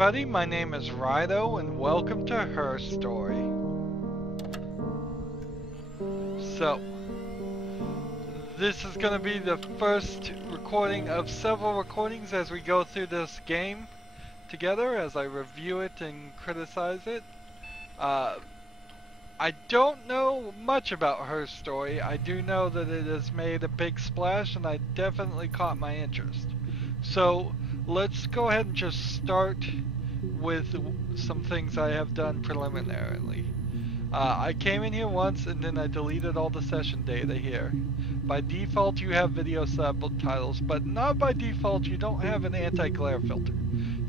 everybody, my name is Rydo and welcome to Her Story. So, this is going to be the first recording of several recordings as we go through this game together as I review it and criticize it. I don't know much about Her Story. I do know that it has made a big splash and I definitely caught my interest. So, let's go ahead and just start with some things I have done preliminarily. I came in here once and then I deleted all the session data here. By default you have video subtitles, but not by default you don't have an anti-glare filter.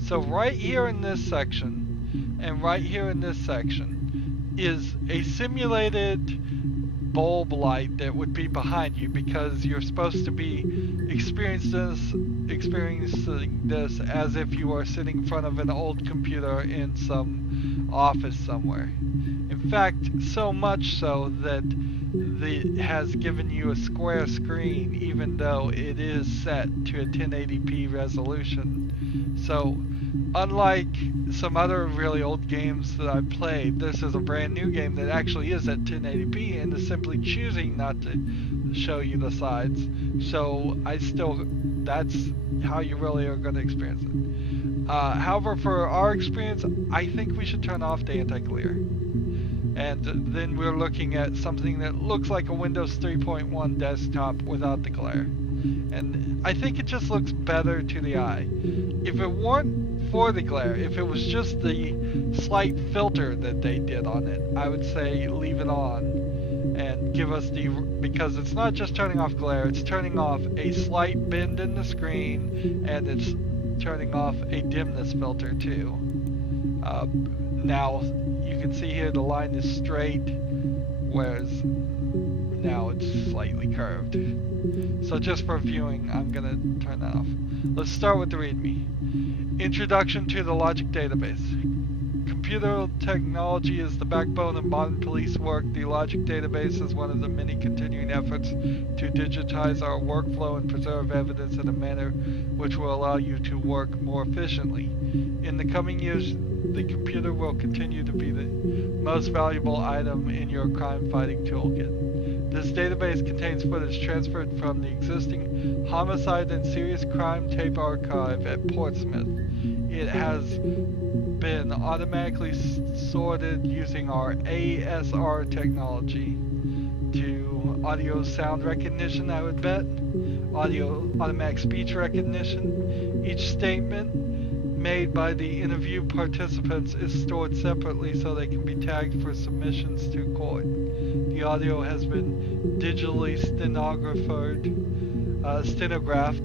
So right here in this section, and right here in this section, is a simulated bulb light that would be behind you because you're supposed to be experiencing this as if you are sitting in front of an old computer in some office somewhere. In fact, so much so that it has given you a square screen even though it is set to a 1080p resolution. So unlike some other really old games that I've played, this is a brand new game that actually is at 1080p and is simply choosing not to show you the sides. So that's how you really are going to experience it. However, for our experience, I think we should turn off the anti-glare. And then we're looking at something that looks like a Windows 3.1 desktop without the glare. And I think it just looks better to the eye. If it weren't for the glare, if it was just the slight filter that they did on it, I would say leave it on and give us because it's not just turning off glare, it's turning off a slight bend in the screen and it's turning off a dimness filter too. Now you can see here the line is straight, whereas now it's slightly curved. So just for viewing, I'm going to turn that off. Let's start with the README. Introduction to the logic database. Computer technology is the backbone of modern police work. The logic database is one of the many continuing efforts to digitize our workflow and preserve evidence in a manner which will allow you to work more efficiently. In the coming years, the computer will continue to be the most valuable item in your crime-fighting toolkit. This database contains footage transferred from the existing homicide and serious crime tape archive at Portsmouth. It has been automatically sorted using our ASR technology to audio sound recognition, I would bet, audio automatic speech recognition. Each statement made by the interview participants is stored separately so they can be tagged for submissions to court. The audio has been digitally stenographed,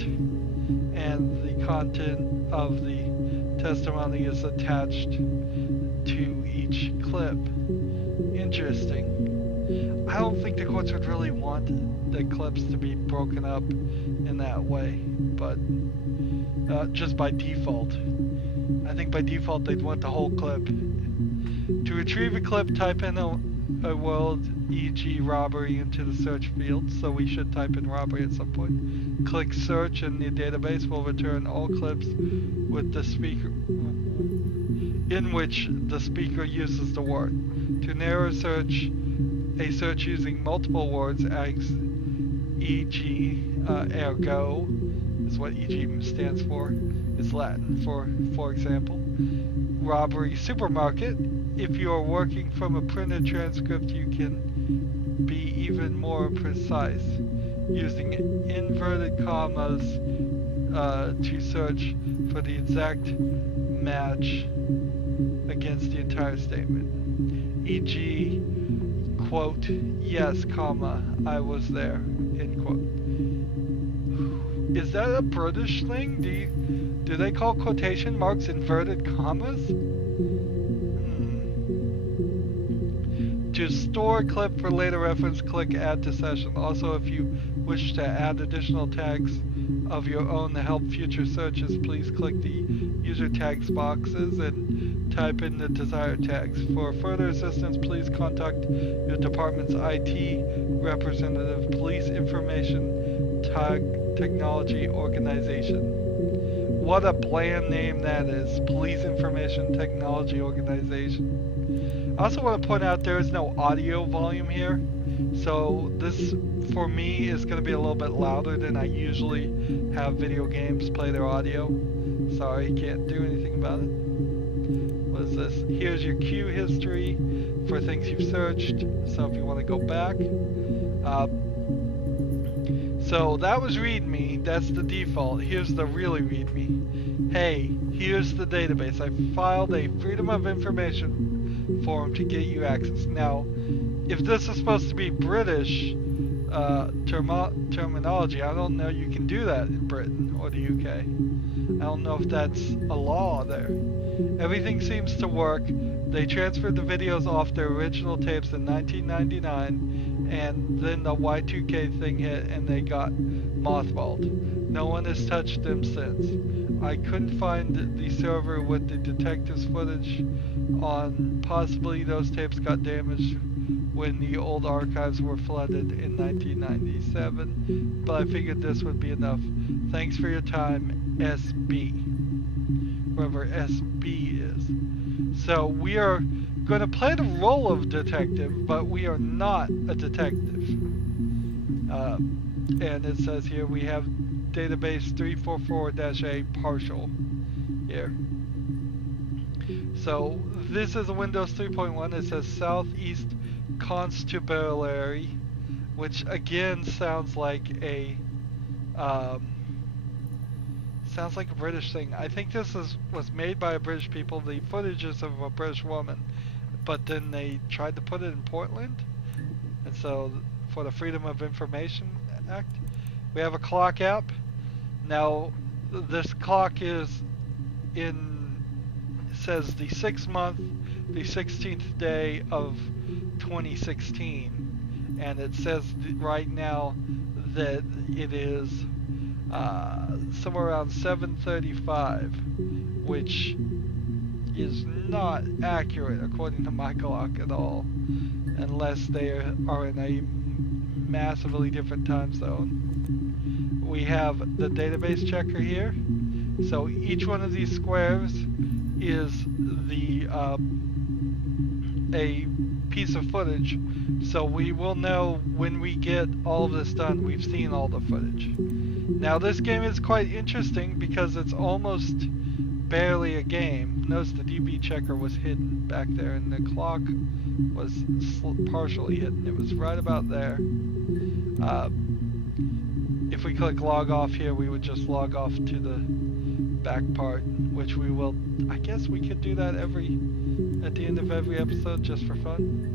and the content of the testimony is attached to each clip. Interesting. I don't think the courts would really want the clips to be broken up in that way, but just by default. I think by default they'd want the whole clip. To retrieve a clip, type in a word, e.g. robbery, into the search field, so we should type in robbery at some point. Click search and the database will return all clips with the speaker in which the speaker uses the word. To narrow search, a search using multiple words, e.g. ergo is what e.g. stands for. It's Latin for example. Robbery supermarket. If you are working from a printed transcript, you can be even more precise, using inverted commas to search for the exact match against the entire statement. E.g., quote, yes, comma, I was there, end quote. Is that a British thing? Do they call quotation marks inverted commas? To store a clip for later reference, click Add to Session. Also, if you wish to add additional tags of your own to help future searches, please click the User Tags boxes and type in the desired tags. For further assistance, please contact your department's IT representative, Police Information Technology Organization. what a bland name that is. Police Information Technology Organization. I also want to point out there is no audio volume here. So this, for me, is going to be a little bit louder than I usually have video games play their audio. Sorry, can't do anything about it. What is this? Here's your queue history for things you've searched. So if you want to go back. So that was README. That's the default. Here's the really README. Hey, here's the database. I filed a Freedom of Information form to get you access. Now, if this is supposed to be British terminology, I don't know you can do that in Britain or the UK. I don't know if that's a law there. Everything seems to work. They transferred the videos off their original tapes in 1999, and then the Y2K thing hit and they got mothballed. No one has touched them since. I couldn't find the server with the detectives footage on. Possibly those tapes got damaged when the old archives were flooded in 1997, but I figured this would be enough. Thanks for your time, SB. Whoever SB is. So we are going to play the role of detective, but we are not a detective. And it says here we have database 344-A partial here. So this is a Windows 3.1. It says Southeast Constabulary, which again sounds like a British thing. I think this was made by British people. The footage is of a British woman, but then they tried to put it in Portland, and so for the Freedom of Information Act, we have a clock app. Now this clock is says the 6th month, the 16th day of 2016, and it says right now that it is somewhere around 7:35, which is not accurate according to my clock at all, unless they are in a massively different time zone. We have the database checker here. So each one of these squares is a piece of footage, so we will know when we get all of this done we've seen all the footage. Now this game is quite interesting because it's almost barely a game. Notice the DB checker was hidden back there and the clock was partially hidden. It was right about there. If we click log off here, we would just log off to the back part, which we will. I guess we could do that at the end of every episode just for fun.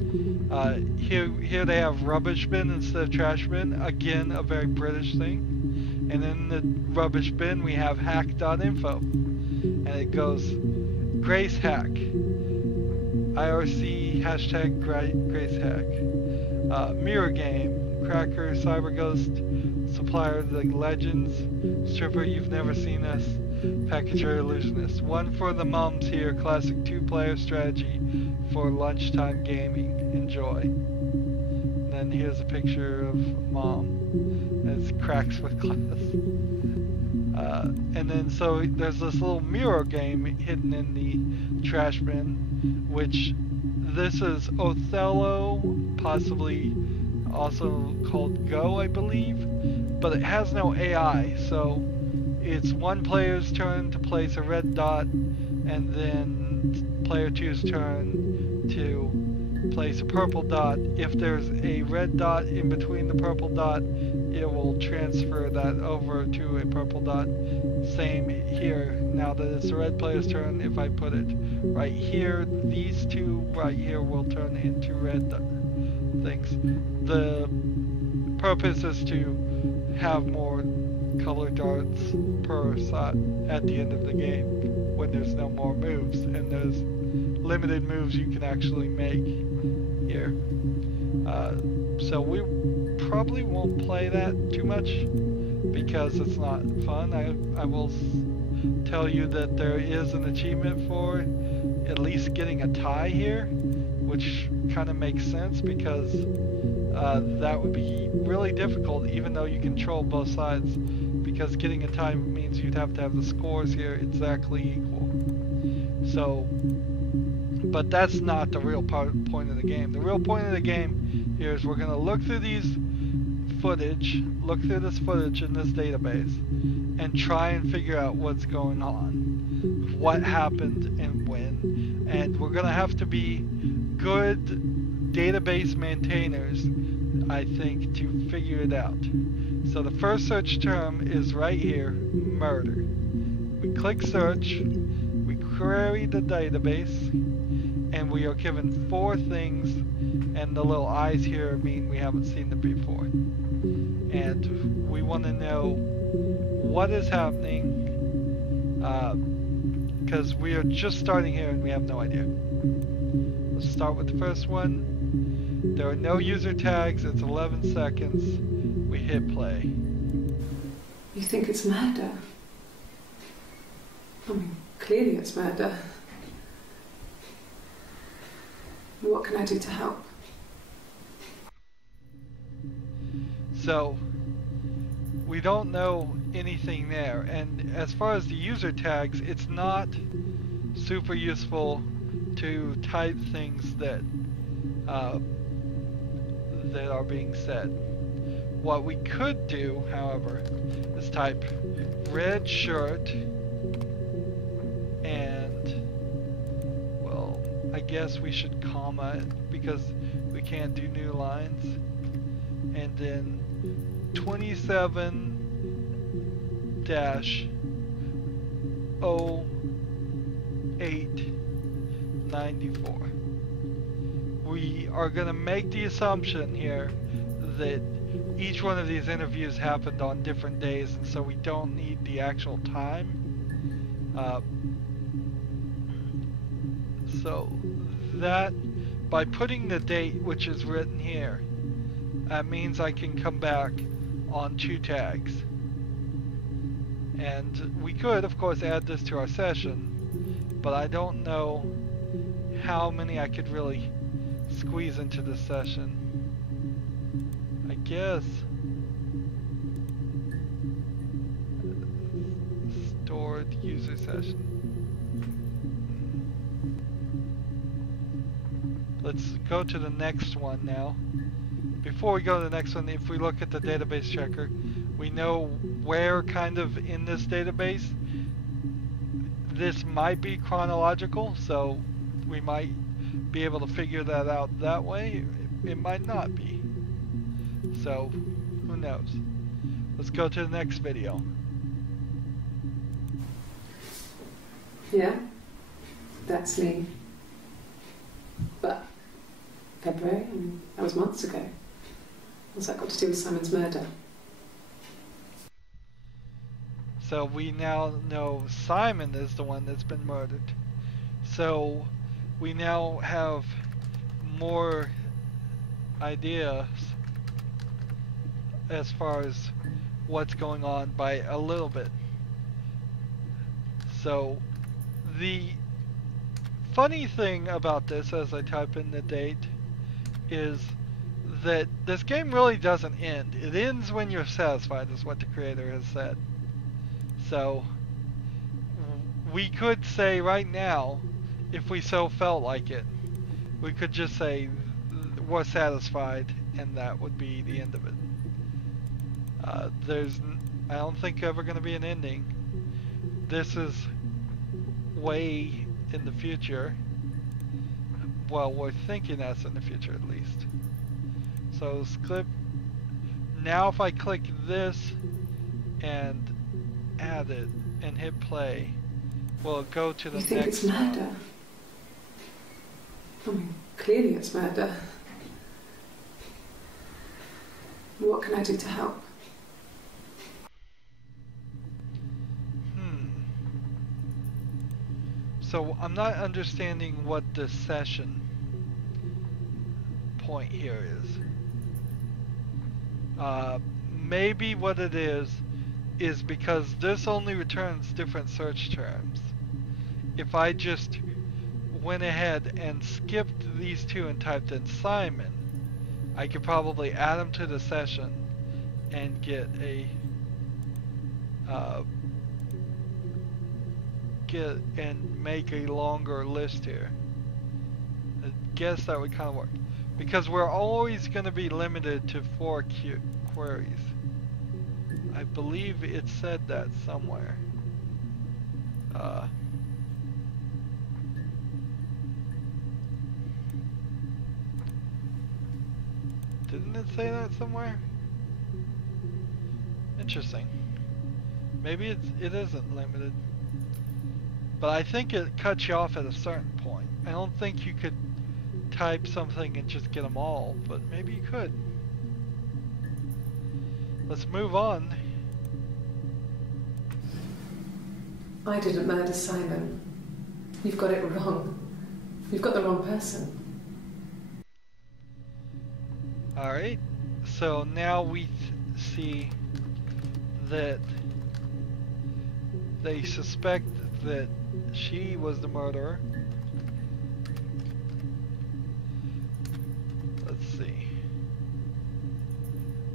Here they have rubbish bin instead of trash bin. Again, a very British thing. And in the rubbish bin we have hack.info, and it goes Grace Hack, IRC hashtag Grace Hack, Mirror Game, Cracker, Cyber Ghost, Supplier, The Legends, Stripper, You've Never Seen Us, Packager, Illusionist. One for the mums here, classic 2-player strategy for lunchtime gaming. Enjoy. And then here's a picture of mom. It's cracks with glass. And then so there's this little mirror game hidden in the trash bin, which this is Othello, possibly also called Go, I believe, but it has no AI, so it's one player's turn to place a red dot, and then player 2's turn to place a purple dot. If there's a red dot in between the purple dot, it will transfer that over to a purple dot. Same here. Now that it's the red player's turn, if I put it right here, these two right here will turn into red things. The purpose is to have more color darts per shot at the end of the game when there's no more moves, and there's limited moves you can actually make here. So we probably won't play that too much because it's not fun. I will tell you that there is an achievement for at least getting a tie here, which kind of makes sense because that would be really difficult even though you control both sides, because getting a tie means you'd have to have the scores here exactly equal. So, but that's not the real point of the game. The real point of the game here is we're going to look through this footage in this database, and try and figure out what's going on, what happened and when. And we're going to have to be good database maintainers, I think, to figure it out. So the first search term is right here, murder. We click search, we query the database, and we are given 4 things, and the little eyes here mean we haven't seen them before. And we want to know what is happening, because we are just starting here and we have no idea. Let's start with the first one. There are no user tags, it's 11 seconds. We hit play. You think it's murder? I mean, clearly it's murder. What can I do to help? So, we don't know anything there, and as far as the user tags, it's not super useful to type things that that are being said. What we could do, however, is type red shirt and, well, I guess we should comma it because we can't do new lines, and then 27-0894. We are going to make the assumption here that each one of these interviews happened on different days, and so we don't need the actual time. So that, by putting the date which is written here, that means I can come back on 2 tags. And we could, of course, add this to our session, but I don't know how many I could really squeeze into this session. I guess stored user session. Let's go to the next one now. Before we go to the next one, if we look at the database checker, we know where kind of in this database. This might be chronological, so we might be able to figure that out that way. It might not be. So, who knows? Let's go to the next video. Yeah, that's me. But February, and that was months ago. What's that got to do with Simon's murder? So we now know Simon is the one that's been murdered. So we now have more ideas as far as what's going on by a little bit. So the funny thing about this, as I type in the date, is that this game really doesn't end. It ends when you're satisfied, is what the creator has said. So we could say right now, if we so felt like it, we could just say we're satisfied, and that would be the end of it. I don't think ever going to be an ending. This is way in the future. Well, we're thinking that's in the future at least. So clip. Now if I click this and add it and hit play, we'll go to the next one. You think it's murder? I mean, clearly it's murder. What can I do to help? So I'm not understanding what the session point here is. Maybe what it is because this only returns different search terms. If I just went ahead and skipped these two and typed in Simon, I could probably add them to the session and get a uh, get and make a longer list here. I guess that would kind of work. Because we're always going to be limited to 4 queries. I believe it said that somewhere. Didn't it say that somewhere? Interesting. Maybe it isn't limited. But I think it cuts you off at a certain point. I don't think you could type something and just get them all, but maybe you could. Let's move on. I didn't murder Simon. You've got it wrong. You've got the wrong person. Alright, so now we see that they suspect that she was the murderer. Let's see.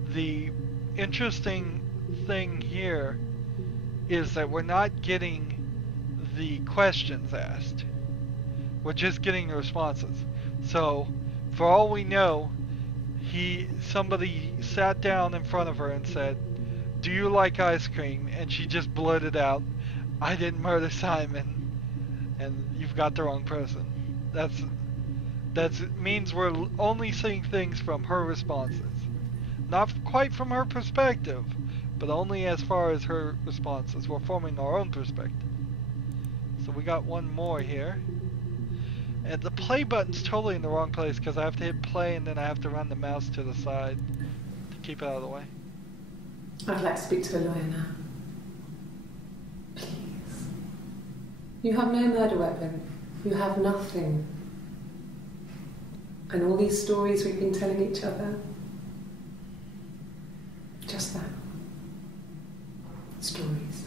The interesting thing here is that we're not getting the questions asked. We're just getting the responses. So, for all we know, somebody sat down in front of her and said, "Do you like ice cream?" And she just blurted out, "I didn't murder Simon." And you've got the wrong person. That means we're only seeing things from her responses. Not quite from her perspective, but only as far as her responses. We're forming our own perspective. So we got one more here. And the play button's totally in the wrong place because I have to hit play and then I have to run the mouse to the side to keep it out of the way. I'd like to speak to a lawyer now. Please. You have no murder weapon. You have nothing. And all these stories we've been telling each other, just that. Stories.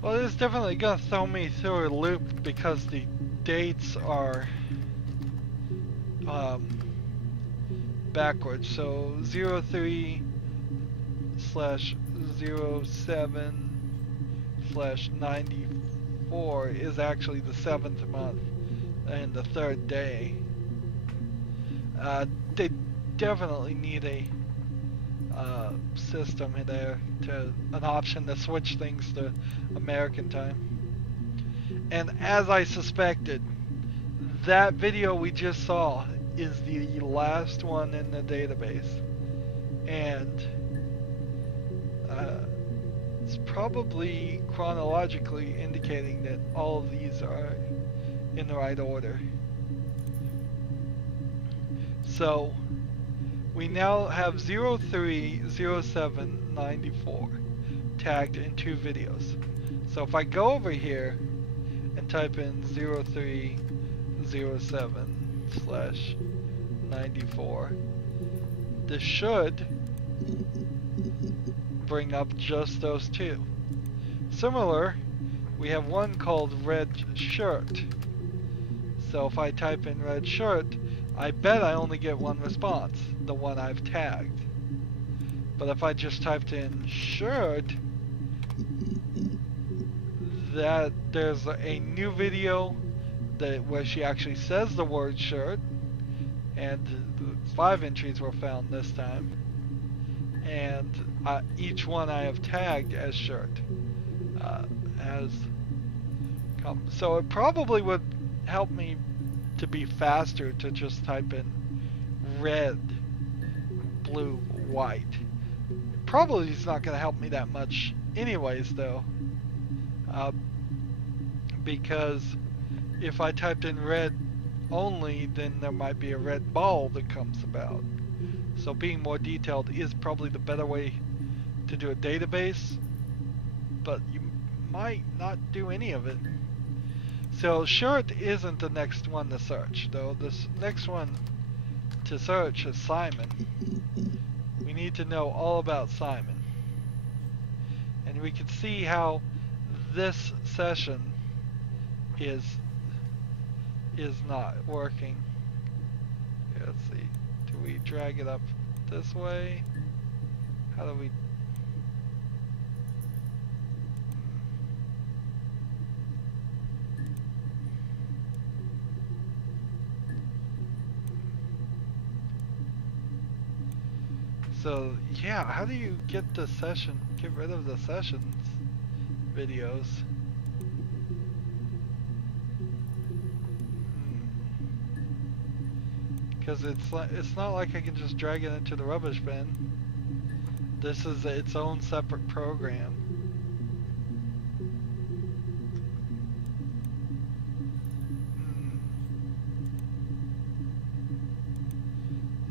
Well, it's definitely going to throw me through a loop because the dates are backwards. So 03/07/94 is actually the 7th month and the 3rd day. They definitely need a system in there, an option to switch things to American time. And as I suspected, that video we just saw is the last one in the database, and it's probably chronologically indicating that all of these are in the right order. So we now have 03/07/94 tagged in 2 videos. So if I go over here and type in 03/07/94, this should bring up just those 2. Similar, we have one called red shirt. So if I type in red shirt, I bet I only get one response, the one I've tagged. But if I just typed in shirt, that there's a new video where she actually says the word shirt, and 5 entries were found this time, and each one I have tagged as shirt. So it probably would help me to be faster to just type in red, blue, white. Probably it's not going to help me that much anyways though, because if I typed in red only, then there might be a red ball that comes about. So being more detailed is probably the better way to do a database, but you might not do any of it. So shirt isn't the next one to search, though. This next one to search is Simon. We need to know all about Simon. And we can see how this session is not working. Here, let's see. Do we drag it up this way? How do we... So, yeah, how do you get the session, get rid of the sessions videos? Because it's not like I can just drag it into the rubbish bin. This is its own separate program.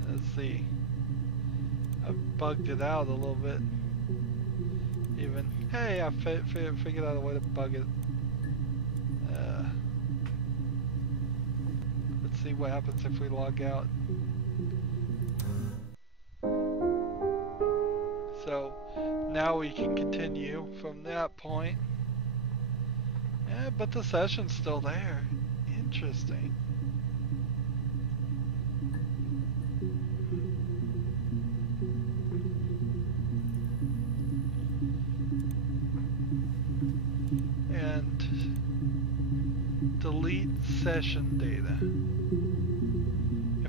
Let's see. I've bugged it out a little bit. Even, hey, I figured out a way to bug it. Let's see what happens if we log out. So now we can continue from that point. Yeah, but the session's still there. Interesting. And delete session data.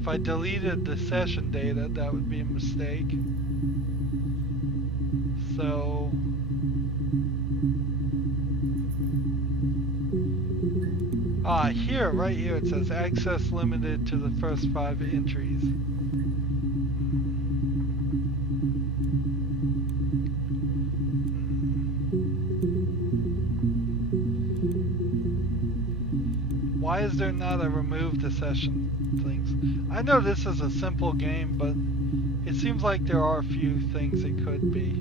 If I deleted the session data, that would be a mistake. So here, right here, it says access limited to the first 5 entries. Why is there not a remove the session things? I know this is a simple game, but it seems like there are a few things that could be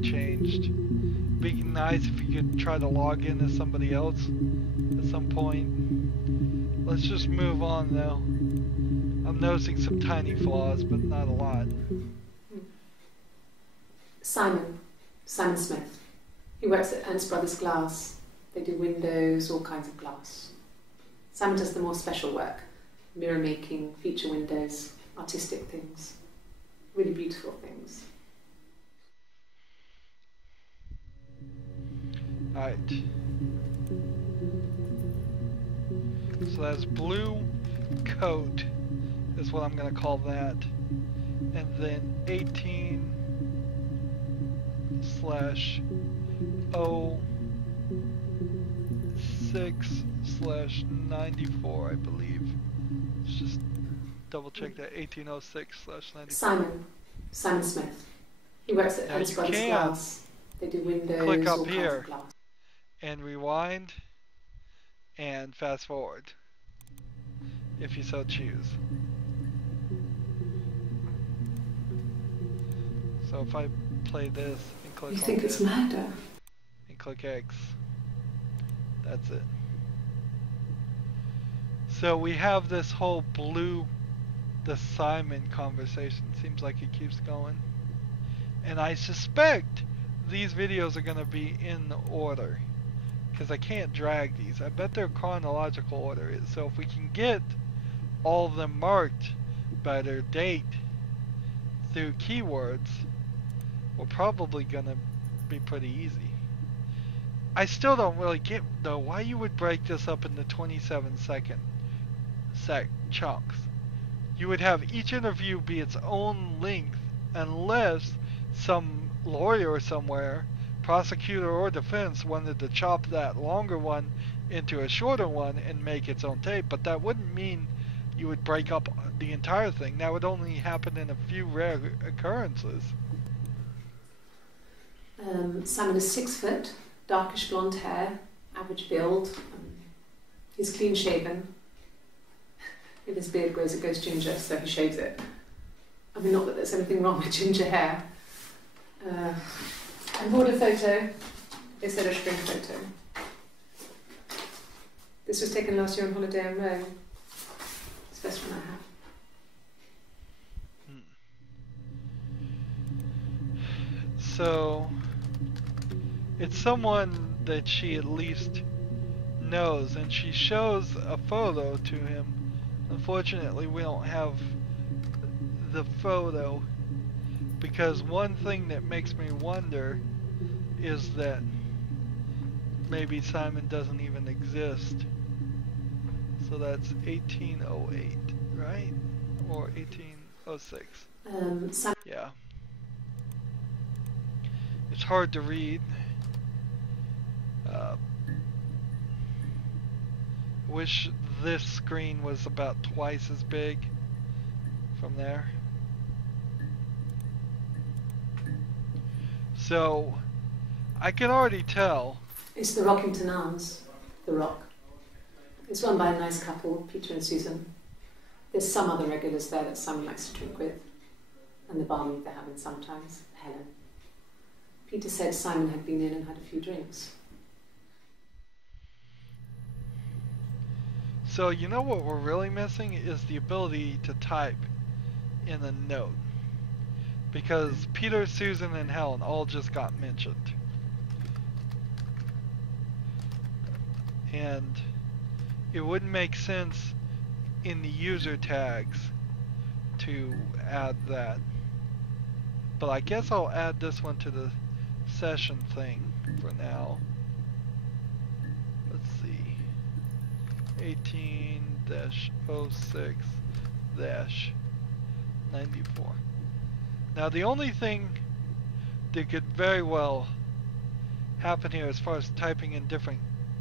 changed. It'd be nice if you could try to log in as somebody else at some point. Let's just move on though. I'm noticing some tiny flaws, but not a lot. Simon Smith. He works at Ernst Brothers Glass. They do windows, all kinds of glass. Simon does the more special work. Mirror making, feature windows, artistic things. Really beautiful things. Alright. So that's blue coat is what I'm going to call that. And then 18/06/94, I believe. Let's just double check that. 18/06/94. Simon Smith. He works at Ernst Brothers Glass. They do windows, click all up kinds here of glass. and rewind and fast forward if you so choose. So if I play this and click You on think it's this murder? and click X, that's it. So we have this whole the Simon conversation. Seems like it keeps going. And I suspect these videos are going to be in order, because I can't drag these. I bet they're chronological order. So if we can get all of them marked by their date through keywords, we're probably going to be pretty easy. I still don't really get though why you would break this up into 27-second chunks. You would have each interview be its own length unless some lawyer somewhere, prosecutor or defense, wanted to chop that longer one into a shorter one and make its own tape. But that wouldn't mean you would break up the entire thing. That would only happen in a few rare occurrences. Simon is 6 foot, darkish blonde hair, average build. He's clean shaven. If his beard grows, it goes ginger, so he shaves it. I mean, not that there's anything wrong with ginger hair. I bought a photo. They said a spring photo. This was taken last year on holiday in Rome. It's the best one I have. So it's someone that she at least knows, and she shows a photo to him. Unfortunately, we don't have the photo Because one thing that makes me wonder is that maybe Simon doesn't even exist. So that's 1808, right? Or 1806. Yeah. It's hard to read. Wish this screen was about twice as big from there. So, I can already tell. It's the Rockington Arms, the Rock. It's run by a nice couple, Peter and Susan. There's some other regulars there that Simon likes to drink with, and the barmaid they're having sometimes, Helen. Peter said Simon had been in and had a few drinks. So you know what we're really missing is the ability to type in a note. Because Peter, Susan, and Helen all just got mentioned. And it wouldn't make sense in the user tags to add that. But I guess I'll add this one to the session thing for now. Let's see. 18-06-94. Now the only thing that could very well happen here as far as typing in different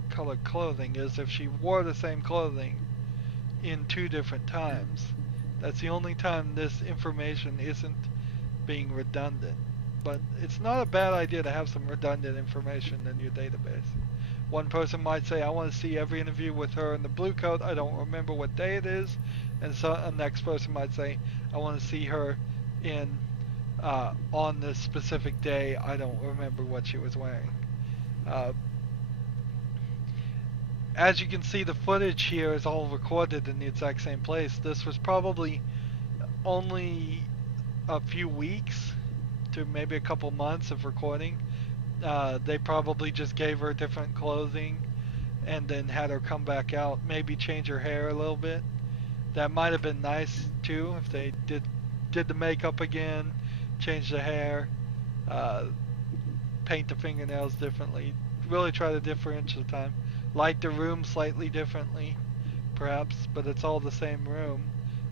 colored clothing is if she wore the same clothing in 2 different times. That's the only time this information isn't being redundant. But it's not a bad idea to have some redundant information in your database. One person might say, I want to see every interview with her in the blue coat. I don't remember what day it is. And so a next person might say, I want to see her in on this specific day. I don't remember what she was wearing. As you can see, the footage here is all recorded in the exact same place. This was probably only a few weeks to maybe a couple months of recording. They probably just gave her different clothing and then had her come back out, maybe change her hair a little bit. That might have been nice too if they did the makeup again, change the hair, paint the fingernails differently, really try to differentiate the time. Light the room slightly differently, perhaps, but it's all the same room.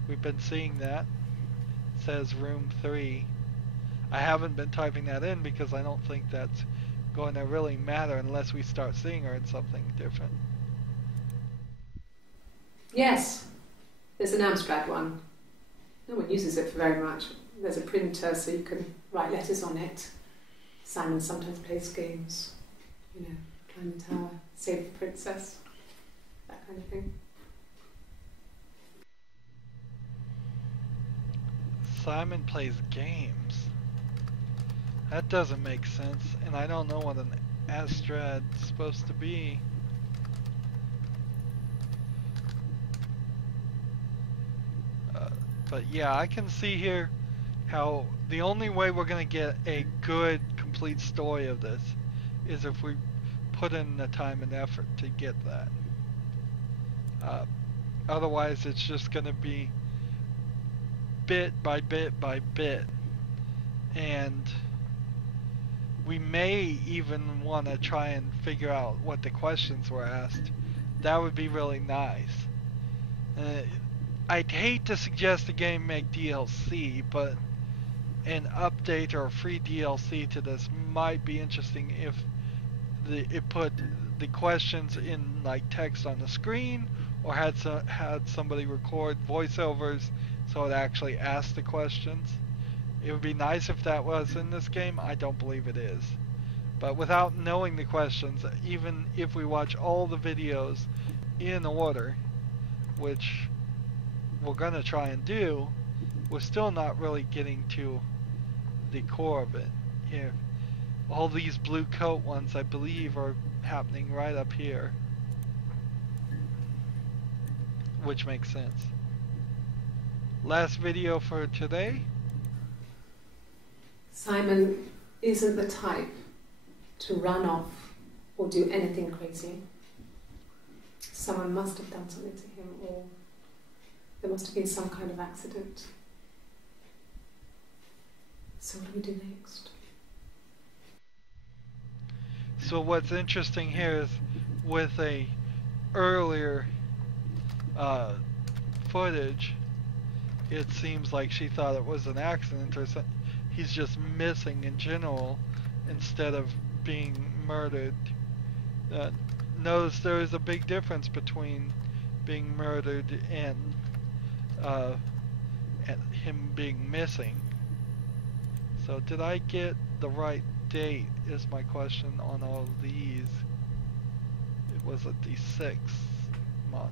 We've been seeing that. It says room 3. I haven't been typing that in because I don't think that's going to really matter unless we start seeing her in something different. Yes, there's an Amstrad one. No one uses it for very much. There's a printer so you can write letters on it. Simon sometimes plays games, you know, climb the tower, save the princess, that kind of thing. Simon plays games. That doesn't make sense, and I don't know what an Amstrad's supposed to be. But yeah, I can see here how the only way we're going to get a good, complete story of this is if we put in the time and effort to get that. Otherwise, it's just going to be bit by bit by bit. And we may even want to try and figure out what the questions were asked. That would be really nice. I'd hate to suggest the game make DLC, but an update or a free DLC to this might be interesting if it put the questions in like text on the screen, or had somebody record voiceovers so it actually asked the questions. It would be nice if that was in this game. I don't believe it is. But without knowing the questions, even if we watch all the videos in order, which we're going to try and do, we're still not really getting to the core of it. Here, all these blue coat ones, I believe, are happening right up here, which makes sense. Last video for today. Simon isn't the type to run off or do anything crazy. Someone must have done something to him, or there must have been some kind of accident. So what do we do next? So what's interesting here is with a earlier footage, it seems like she thought it was an accident or something. He's just missing in general instead of being murdered. Notice there is a big difference between being murdered and him being missing. So did I get the right date is my question on all of these. It was at the 6th month.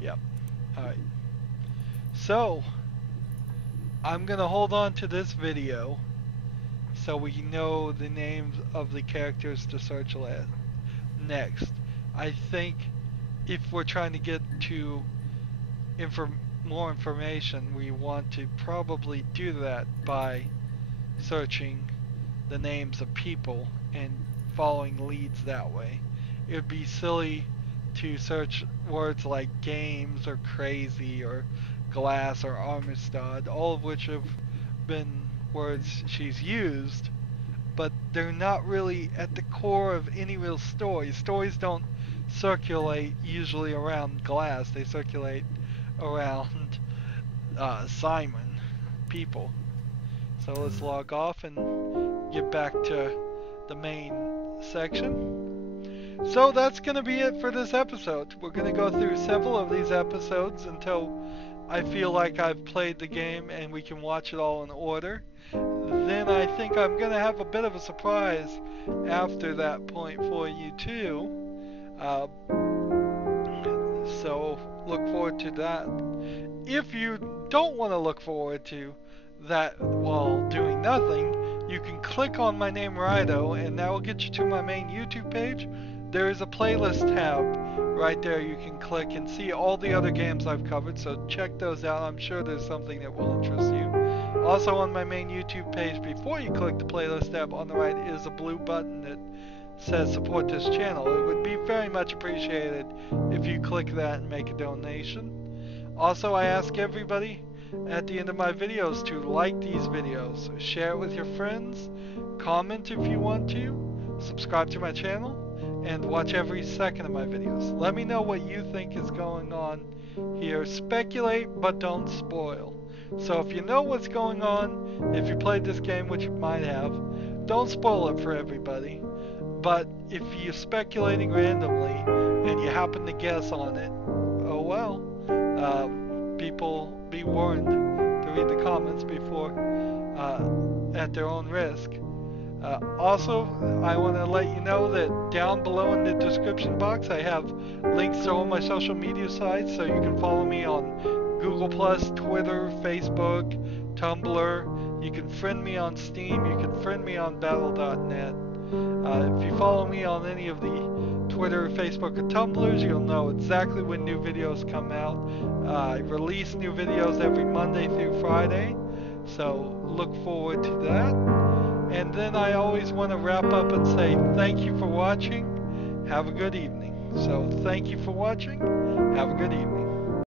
Yep. Alright. So, I'm gonna hold on to this video so we know the names of the characters to search next. I think if we're trying to get to more information, we want to probably do that by searching the names of people and following leads that way. It would be silly to search words like games or crazy or glass or Amistad, all of which have been words she's used, but they're not really at the core of any real story. Stories don't circulate usually around glass, they circulate around Simon, people. So let's log off and get back to the main section. So that's going to be it for this episode. We're going to go through several of these episodes until I feel like I've played the game and we can watch it all in order. Then I think I'm going to have a bit of a surprise after that point for you too. So look forward to that. If you don't want to look forward to that while doing nothing, you can click on my name Rydo and that will get you to my main YouTube page. There is a playlist tab right there you can click and see all the other games I've covered, so check those out. I'm sure there's something that will interest you. Also on my main YouTube page, before you click the playlist tab on the right is a blue button that says support this channel. It would be very much appreciated if you click that and make a donation. Also, I ask everybody at the end of my videos to like these videos, share it with your friends, comment if you want to, subscribe to my channel, and watch every second of my videos. Let me know what you think is going on here. Speculate, but don't spoil. So if you know what's going on, if you played this game, which you might have, don't spoil it for everybody. But if you're speculating randomly and you happen to guess on it, oh well. People be warned to read the comments before at their own risk. Also, I want to let you know that down below in the description box I have links to all my social media sites, so you can follow me on Google+, Twitter, Facebook, Tumblr. You can friend me on Steam, you can friend me on Battle.net. If you follow me on any of the Twitter, Facebook, or Tumblrs, you'll know exactly when new videos come out. I release new videos every Monday through Friday, so look forward to that. And then I always want to wrap up and say thank you for watching. Have a good evening. So thank you for watching. Have a good evening.